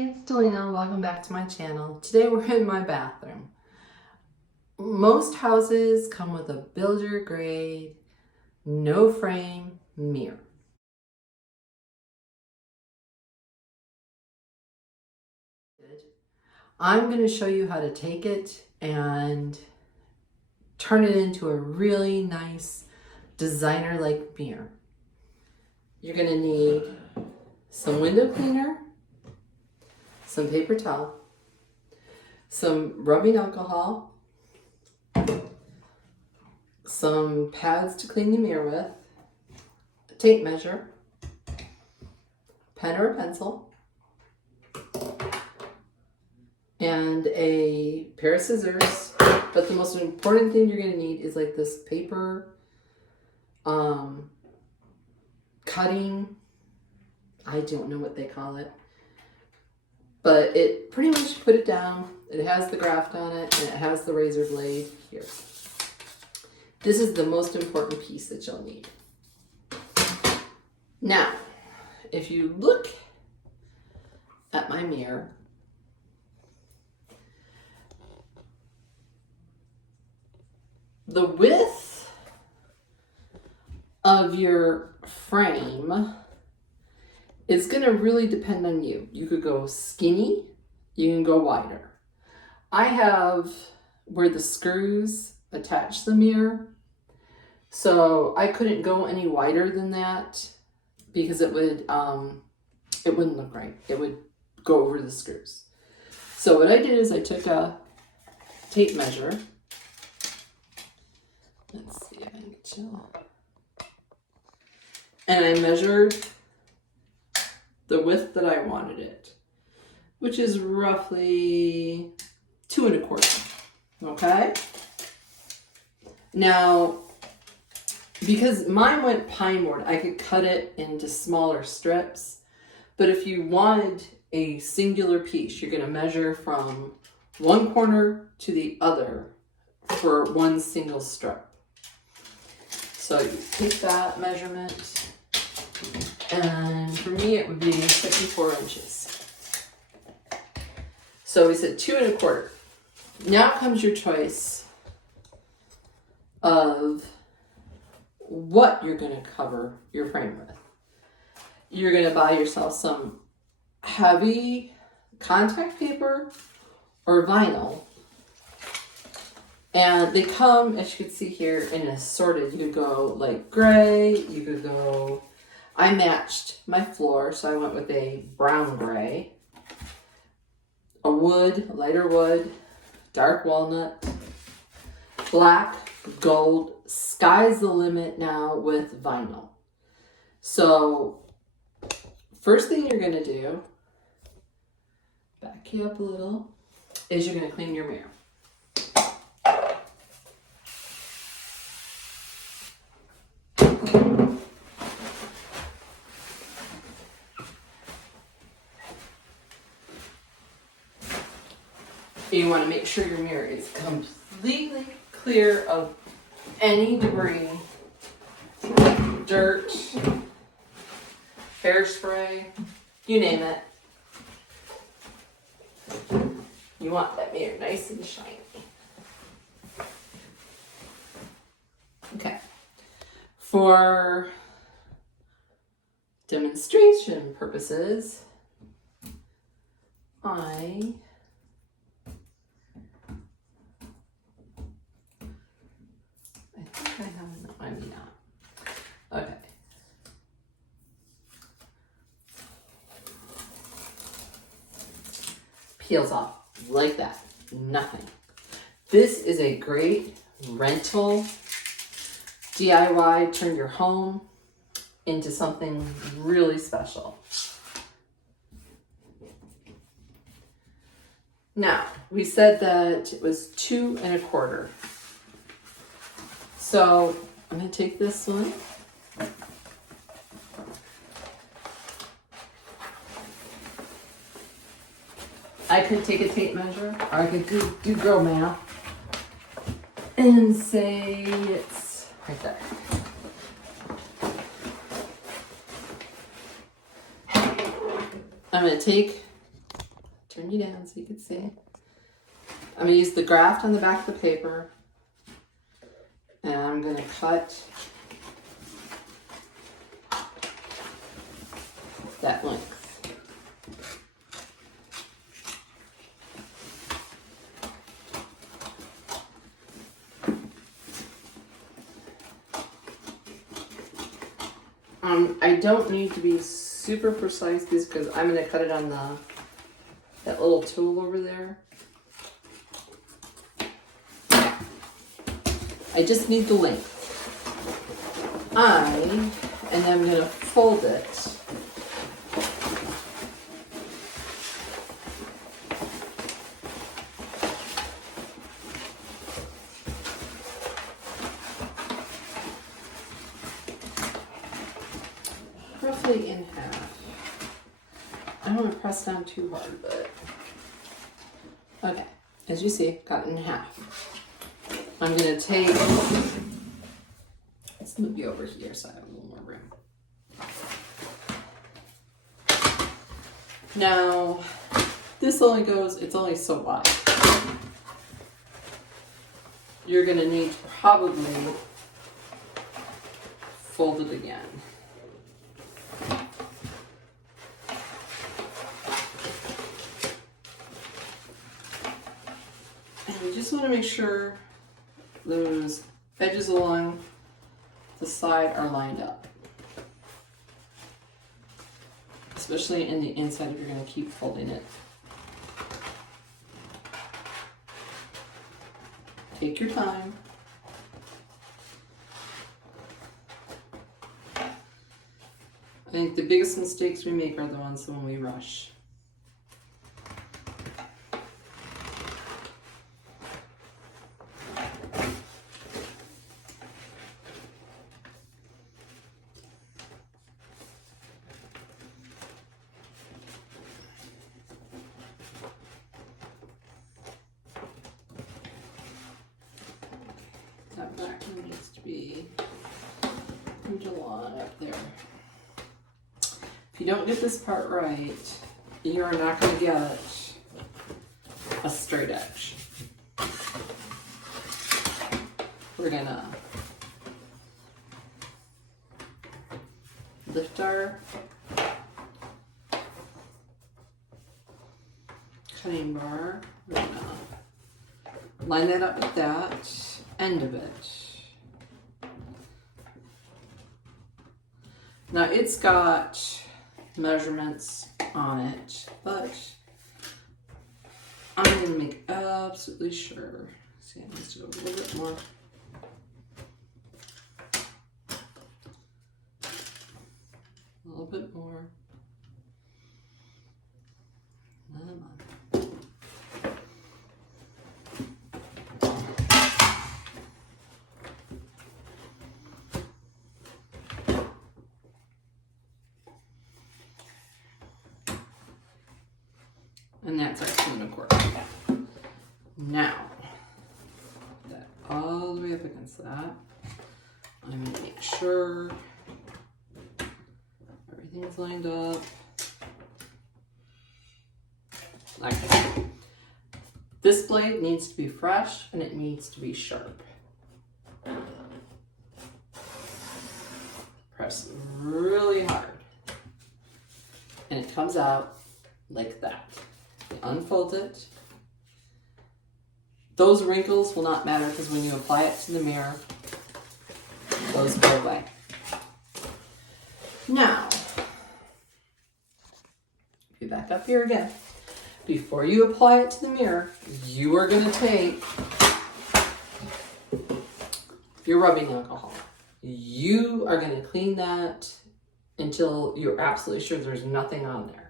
it's Delina. Welcome back to my channel. Today we're in my bathroom. Most houses come with a builder grade, no frame mirror. I'm going to show you how to take it and turn it into a really nice designer-like mirror. You're going to need some window cleaner, some paper towel, some rubbing alcohol, some pads to clean the mirror with, a tape measure, pen or a pencil, and a pair of scissors. But the most important thing you're going to need is like this paper cutting, I don't know what they call it, but it pretty much put it down. It has the graft on it and it has the razor blade here. This is the most important piece that you'll need. Now, if you look at my mirror, the width of your frame is going to really depend on you. You could go skinny, you can go wider. I have where the screws attach the mirror, so I couldn't go any wider than that because it wouldn't look right. It would go over the screws. So what I did is I took a tape measure. Let's see if I can get you. And I measured the width that I wanted it, which is roughly 2 1/4. Okay? Now, because mine went pine board, I could cut it into smaller strips. But if you wanted a singular piece, you're going to measure from one corner to the other for one single strip. So you take that measurement, and for me it would be 54 inches. So we said 2 1/4. Now comes your choice of what you're going to cover your frame with. You're going to buy yourself some heavy contact paper or vinyl. And they come, as you can see here, in assorted. You could go like gray, you could go, I matched my floor, so I went with a brown gray, a wood, lighter wood, dark walnut, black, gold, sky's the limit now with vinyl. So first thing you're gonna do, back you up a little, is you're gonna clean your mirror. You want to make sure your mirror is completely clear of any debris, dirt, hairspray, you name it. You want that mirror nice and shiny. Okay. For demonstration purposes, I think I have enough. I mean, not. Okay. Peels off like that. Nothing. This is a great rental DIY. Turn your home into something really special. Now, we said that it was 2 1/4. So I'm going to take this one. I could take a tape measure, or I could do girl math and say it's right there. I'm going to take turn you down so you can see. I'm going to use the graft on the back of the paper, and I'm going to cut that length. I don't need to be super precise because I'm going to cut it on that little tool over there. I just need the length. And then I'm going to fold it. Roughly in half. I don't want to press down too hard, but okay. As you see, cut it in half. I'm going to take, let's move you over here so I have a little more room. Now, this only goes, it's only so wide. You're going to need to probably fold it again. And you just want to make sure those edges along the side are lined up. Especially in the inside if you're going to keep folding it. Take your time. I think the biggest mistakes we make are the ones when we rush. That back one needs to be July up there. If you don't get this part right, you are not going to get a straight edge. We're going to lift our cutting bar. We're going to line that up with that end of it. Now it's got measurements on it, but I'm going to make absolutely sure. See, I need to go a little bit more. A little bit more. And that's our 2¼ Now, that all the way up against that, I'm going to make sure everything's lined up. Like that. This blade needs to be fresh and it needs to be sharp. Press really hard. And it comes out like that. Unfold it. Those wrinkles will not matter because when you apply it to the mirror, those go away. Now, be back up here again. Before you apply it to the mirror, you are going to take your rubbing alcohol. You are going to clean that until you're absolutely sure there's nothing on there.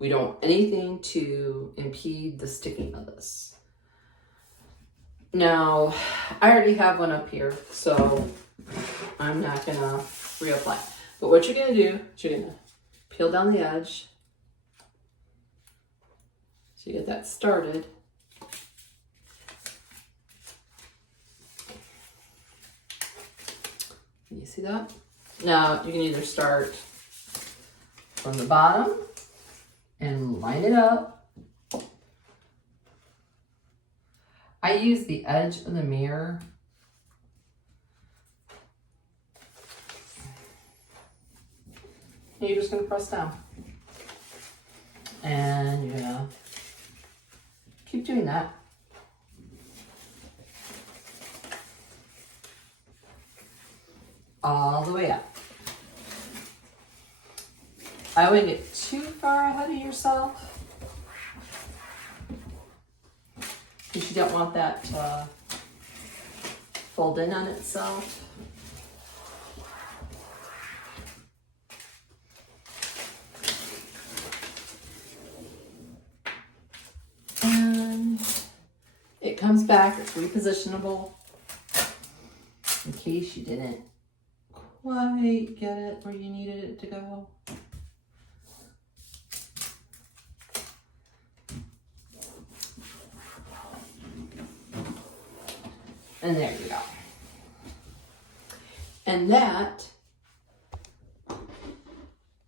We don't want anything to impede the sticking of this. Now, I already have one up here, so I'm not going to reapply. But what you're going to do is you're going to peel down the edge. So you get that started. Can you see that? Now, you can either start from the bottom and line it up, I use the edge of the mirror. And you're just gonna press down. And you're gonna keep doing that. All the way up. I wouldn't get too far ahead of yourself, because you don't want that to fold in on itself. And it comes back, it's repositionable in case you didn't quite get it where you needed it to go. And there you go. And that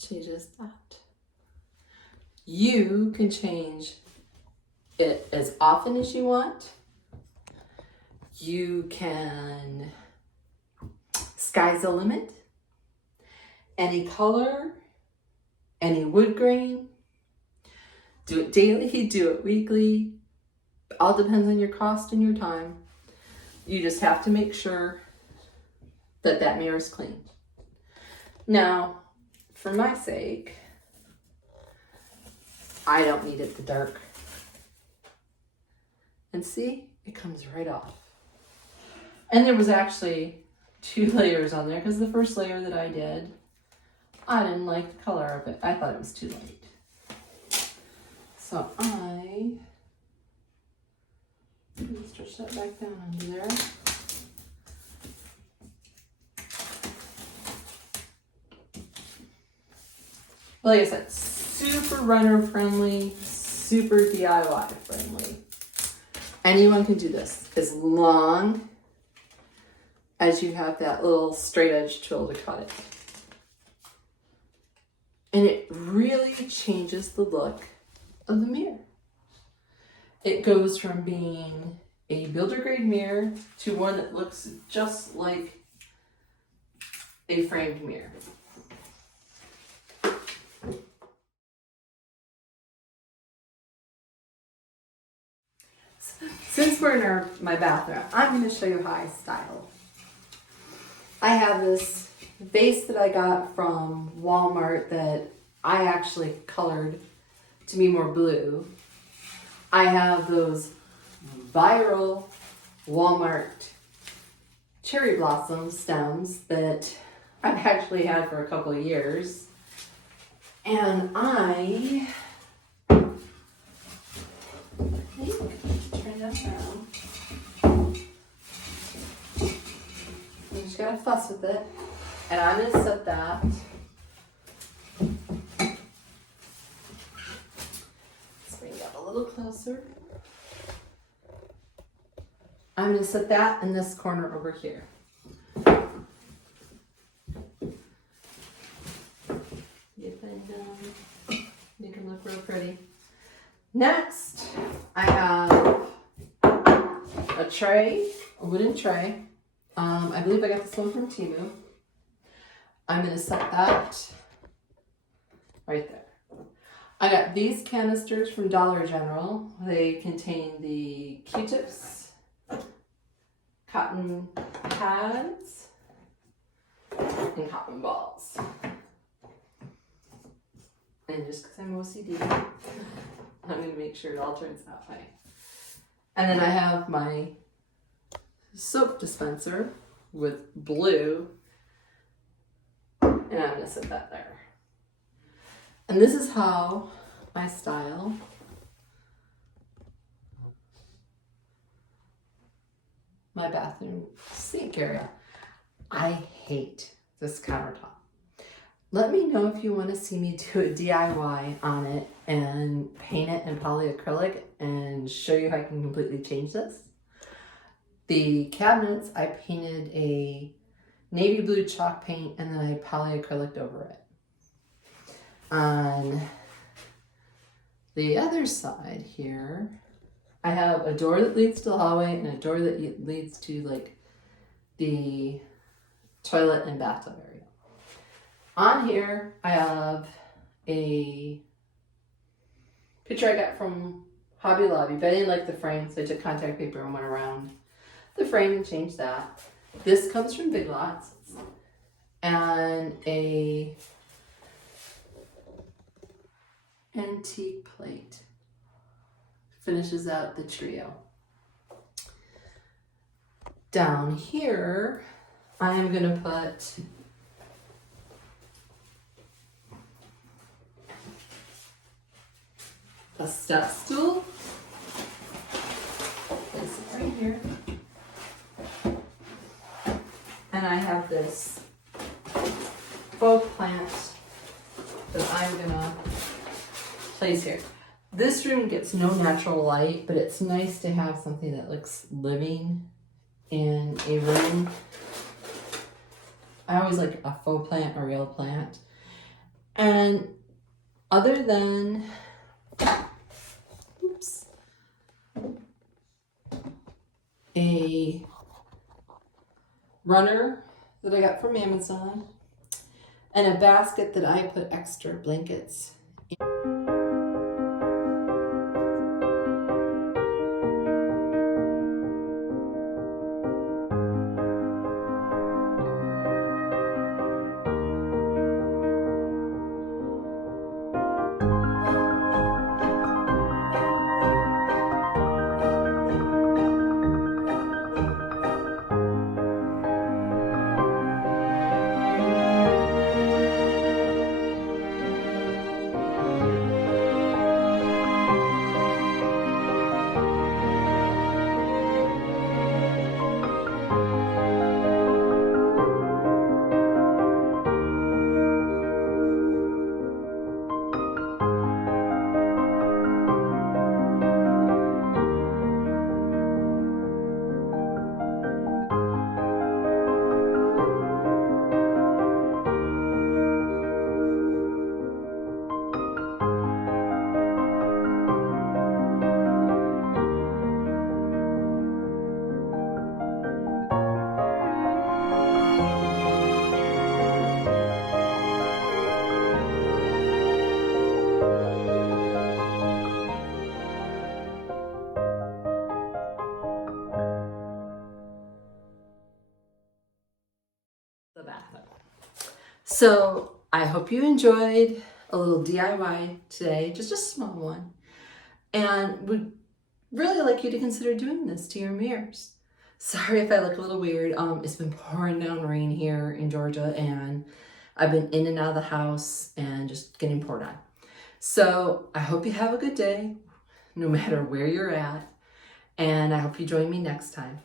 changes that. You can change it as often as you want. You can, sky's the limit. Any color, any wood grain. Do it daily, do it weekly. All depends on your cost and your time. You just have to make sure that that mirror is clean. Now, for my sake, I don't need it to dark. And see, it comes right off. And there was actually 2 layers on there, because the first layer that I did, I didn't like the color of it. I thought it was too light. So I stretch that back down under there. Like I said, super runner friendly, super DIY friendly. Anyone can do this as long as you have that little straight edge tool to cut it. And it really changes the look of the mirror. It goes from being a builder grade mirror to one that looks just like a framed mirror. Since we're in my bathroom, I'm going to show you how I style. I have this vase that I got from Walmart that I actually colored to be more blue. I have those viral Walmart cherry blossom stems that I've actually had for a couple of years. And I think, turn that around. You just gotta fuss with it. And I'm gonna set that. Let's bring it up a little closer. I'm gonna set that in this corner over here. Get that done. Make it look real pretty. Next, I have a tray, a wooden tray. I believe I got this one from Temu. I'm going to set that right there. I got these canisters from Dollar General. They contain the Q-tips, cotton pads, and cotton balls. And just because I'm OCD, I'm going to make sure it all turns that way. And then I have my soap dispenser with blue, and I'm going to set that there. And this is how I style my bathroom sink area. I hate this countertop. Let me know if you want to see me do a DIY on it and paint it in polyacrylic and show you how I can completely change this. The cabinets, I painted a navy blue chalk paint and then I polyacrylic over it. On the other side here, I have a door that leads to the hallway and a door that leads to like the toilet and bathtub area. On here, I have a picture I got from Hobby Lobby, but I didn't like the frame, so I took contact paper and went around the frame and changed that. This comes from Big Lots, and a antique plate finishes out the trio. Down here, I am gonna put a step stool. Place it right here. And I have this faux plant that I'm gonna place here. This room gets no natural light, but it's nice to have something that looks living in a room. I always like a faux plant, a real plant. And other than, a runner that I got from Amazon, and a basket that I put extra blankets in. The bathtub. So I hope you enjoyed a little DIY today, just a small one, and would really like you to consider doing this to your mirrors. Sorry if I look a little weird. It's been pouring down rain here in Georgia, and I've been in and out of the house and just getting poured on. So I hope you have a good day, no matter where you're at, and I hope you join me next time.